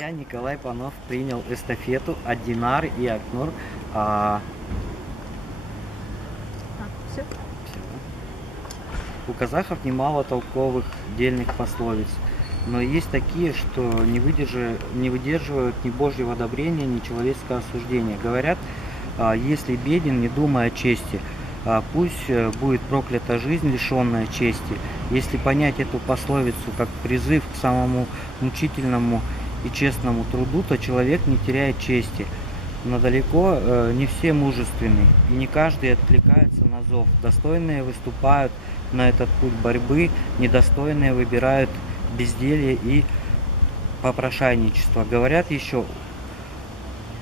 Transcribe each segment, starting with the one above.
Я, Николай Панов, принял эстафету от Динары и Акнур. А, Все? всё. У казахов немало толковых дельных пословиц, но есть такие, что не выдерживают ни божьего одобрения, ни человеческого осуждения. Говорят, если беден, не думай о чести, пусть будет проклята жизнь, лишенная чести. Если понять эту пословицу как призыв к самому мучительному и честному труду, то человек не теряет чести. Но далеко не все мужественны, и не каждый откликается на зов. Достойные выступают на этот путь борьбы, недостойные выбирают безделье и попрошайничество. Говорят еще,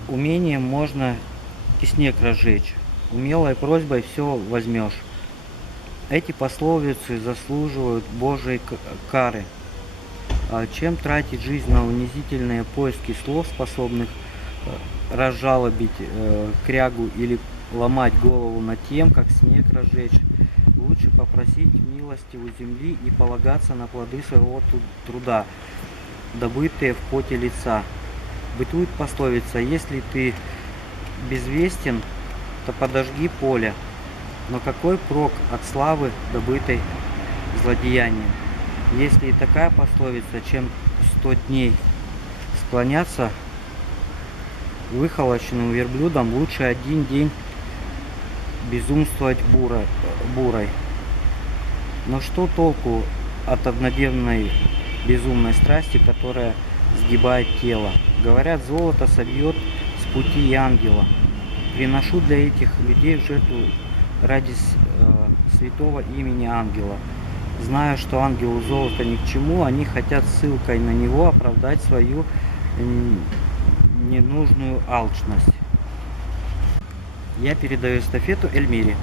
умением можно и снег разжечь, умелой просьбой все возьмешь. Эти пословицы заслуживают Божьей кары. Чем тратить жизнь на унизительные поиски слов, способных разжалобить крягу или ломать голову над тем, как снег разжечь? Лучше попросить милости у земли и полагаться на плоды своего труда, добытые в поте лица. Бытует пословица: если ты безвестен, то подожги поле. Но какой прок от славы, добытой злодеянием? Если и такая пословица, чем 100 дней склоняться выхолощенным верблюдом, лучше один день безумствовать бурой. Но что толку от однодневной безумной страсти, которая сгибает тело? Говорят, золото собьет с пути и ангела. Приношу для этих людей в жертву ради святого имени ангела. Зная, что ангелу золото ни к чему, они хотят ссылкой на него оправдать свою ненужную алчность. Я передаю эстафету Эльмире.